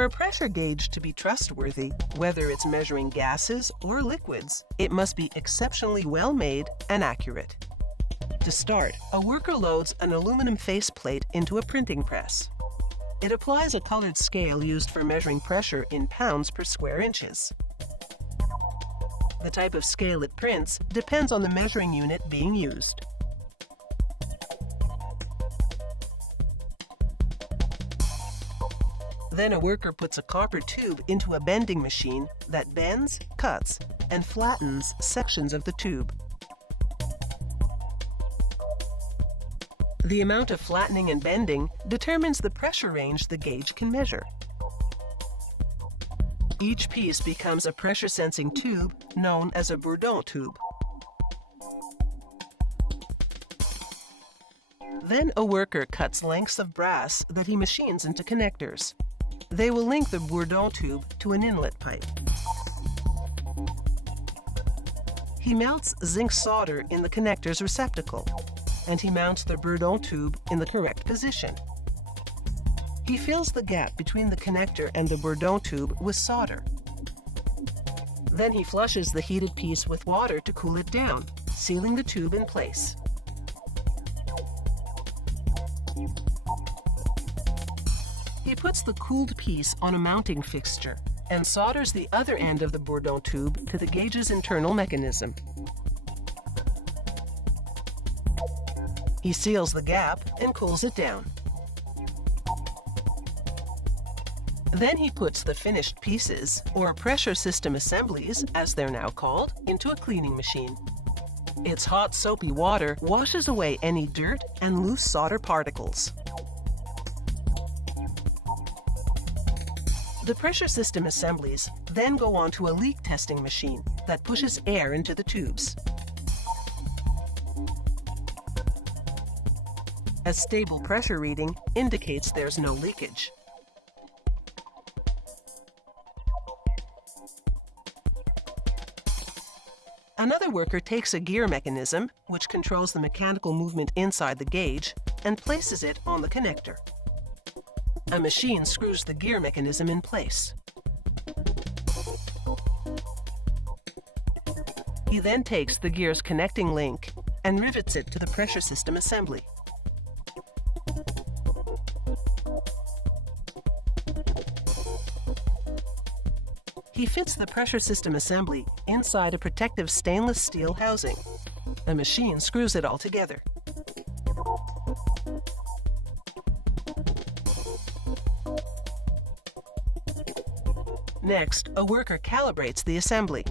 For a pressure gauge to be trustworthy, whether it's measuring gases or liquids, it must be exceptionally well made and accurate. To start, a worker loads an aluminum faceplate into a printing press. It applies a colored scale used for measuring pressure in pounds per square inches. The type of scale it prints depends on the measuring unit being used. Then a worker puts a copper tube into a bending machine that bends, cuts, and flattens sections of the tube. The amount of flattening and bending determines the pressure range the gauge can measure. Each piece becomes a pressure-sensing tube known as a Bourdon tube. Then a worker cuts lengths of brass that he machines into connectors. They will link the Bourdon tube to an inlet pipe. He melts zinc solder in the connector's receptacle, and he mounts the Bourdon tube in the correct position. He fills the gap between the connector and the Bourdon tube with solder. Then he flushes the heated piece with water to cool it down, sealing the tube in place. He puts the cooled piece on a mounting fixture and solders the other end of the Bourdon tube to the gauge's internal mechanism. He seals the gap and cools it down. Then he puts the finished pieces, or pressure system assemblies, as they're now called, into a cleaning machine. Its hot, soapy water washes away any dirt and loose solder particles. The pressure system assemblies then go on to a leak testing machine that pushes air into the tubes. A stable pressure reading indicates there's no leakage. Another worker takes a gear mechanism, which controls the mechanical movement inside the gauge, and places it on the connector. A machine screws the gear mechanism in place. He then takes the gear's connecting link and rivets it to the pressure system assembly. He fits the pressure system assembly inside a protective stainless steel housing. A machine screws it all together. Next, a worker calibrates the assembly.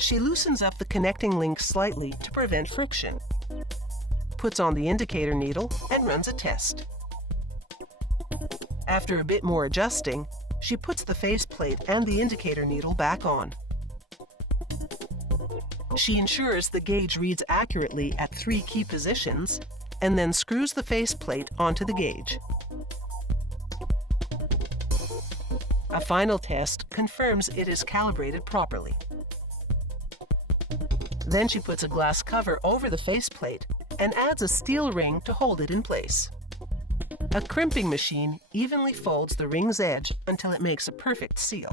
She loosens up the connecting link slightly to prevent friction, puts on the indicator needle, and runs a test. After a bit more adjusting, she puts the faceplate and the indicator needle back on. She ensures the gauge reads accurately at 3 key positions, and then screws the faceplate onto the gauge. A final test confirms it is calibrated properly. Then she puts a glass cover over the faceplate and adds a steel ring to hold it in place. A crimping machine evenly folds the ring's edge until it makes a perfect seal.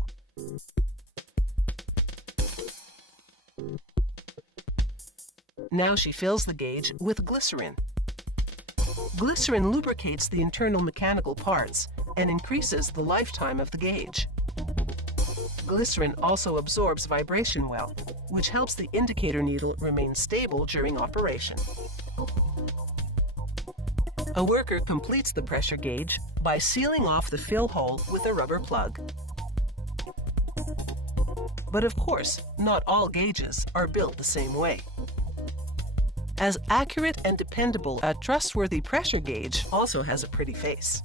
Now she fills the gauge with glycerin. Glycerin lubricates the internal mechanical parts and increases the lifetime of the gauge. Glycerin also absorbs vibration well, which helps the indicator needle remain stable during operation. A worker completes the pressure gauge by sealing off the fill hole with a rubber plug. But of course, not all gauges are built the same way. As accurate and dependable, a trustworthy pressure gauge also has a pretty face.